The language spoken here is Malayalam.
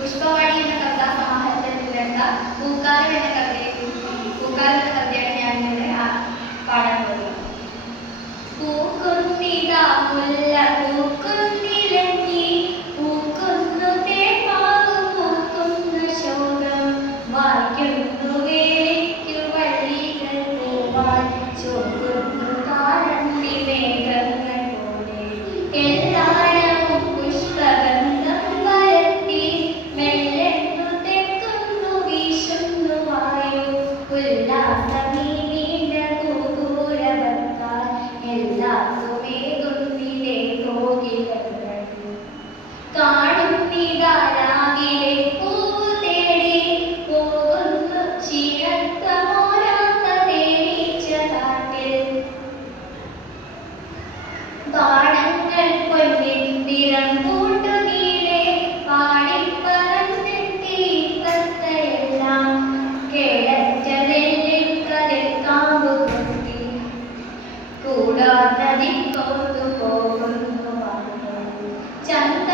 പുഷ്പവാടി എന്ന കഥാസമാഹാരത്തിൽ നിന്നെടുത്ത പൂക്കാലം എന്ന കവിതയാണ് ഞാൻ ഇവിടെ പാടാൻ പോകുന്നത്. പൂക്കുന്നിതാ മുല്ല പൂക്കുന്നിലഞ്ഞി പൂക്കുന്നു തേന്മാവ് പൂക്കുന്നു ശോകം വായിക്കുന്നു വേലിക്കു വള്ളികൾ പൂവാൻ ചോക്കുന്നു കാലന്തി മേഘങ്ങൾ പോലെ എല്ലായിടവും പുഷ്പഗന്ധം വരത്തി മെല്ലെന്നു തെക്കുന്നു വീശുന്നു വായു ഉല്ലാസമീ നീണ്ട കൂകൂരവത്താൽ എല്ലാത്തുമേകുന്നിതേ കോകിലകൾ കാണുന്നിതാ രാവിലെ പൂവ് തേടി പോകുന്നു ക്ഷീണത്വമോരാത്ത തേനീച്ച കാട്ടിൽ പാടങ്ങൾ പൊന്നിൻ നിറം പൂണ്ടു നീളെ പാടിപ്പറന്നെത്തി തത്തയെല്ലാം കേടറ്റ നെല്ലിൽ കതിർക്കാമ്പു കൊത്തി കൂടാതെ കോർത്തു പോകുന്നു ചന്ത